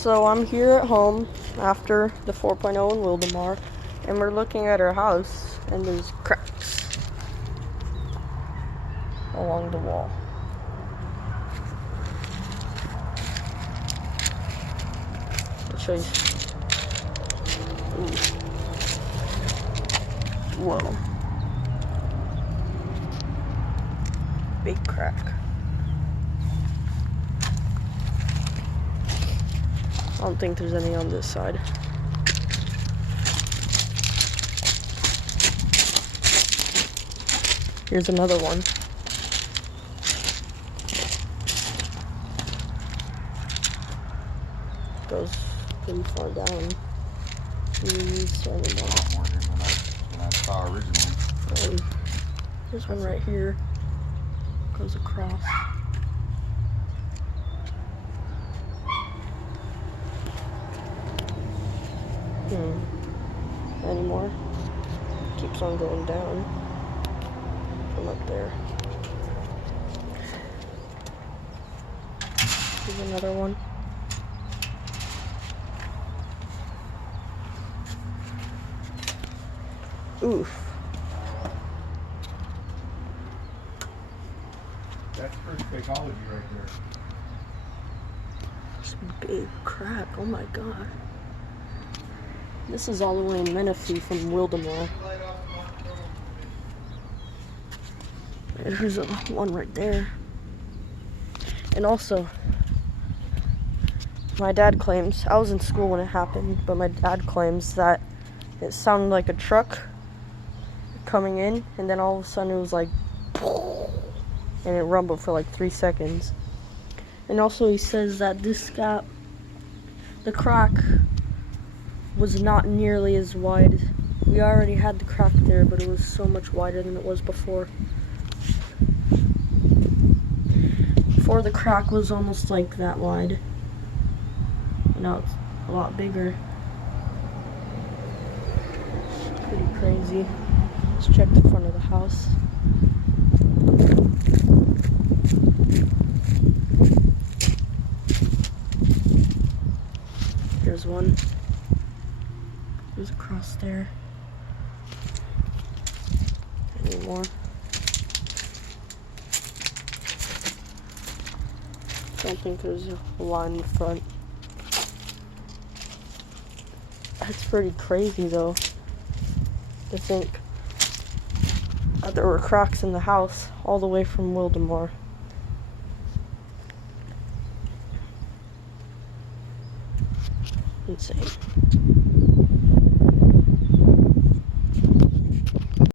So I'm here at home after the 4.0 in Wildomar, and we're looking at our house, and there's cracks along the wall. I'll show you. Ooh. Whoa. Big crack. I don't think there's any on this side. Here's another one. Goes pretty far down. More than I saw originally. There's one right here. Goes across. Any more? Keeps on going down from up there. Here's another one. Oof. That's first Fakeology right there. This big crack. Oh my god. This is all the way in Menifee from Wildomar. There's one right there. And also, my dad claims, I was in school when it happened, but my dad claims that it sounded like a truck coming in, and then all of a sudden it was like, and it rumbled for like 3 seconds. And also he says that this gap, the crack, was not nearly as wide. We already had the crack there, but it was so much wider than it was before. Before, the crack was almost like that wide. Now it's a lot bigger. Pretty crazy. Let's check the front of the house. Here's one. There's across there. Any more? Don't think there's a line in the front. That's pretty crazy though, to think that there were cracks in the house all the way from Wildomar. Insane.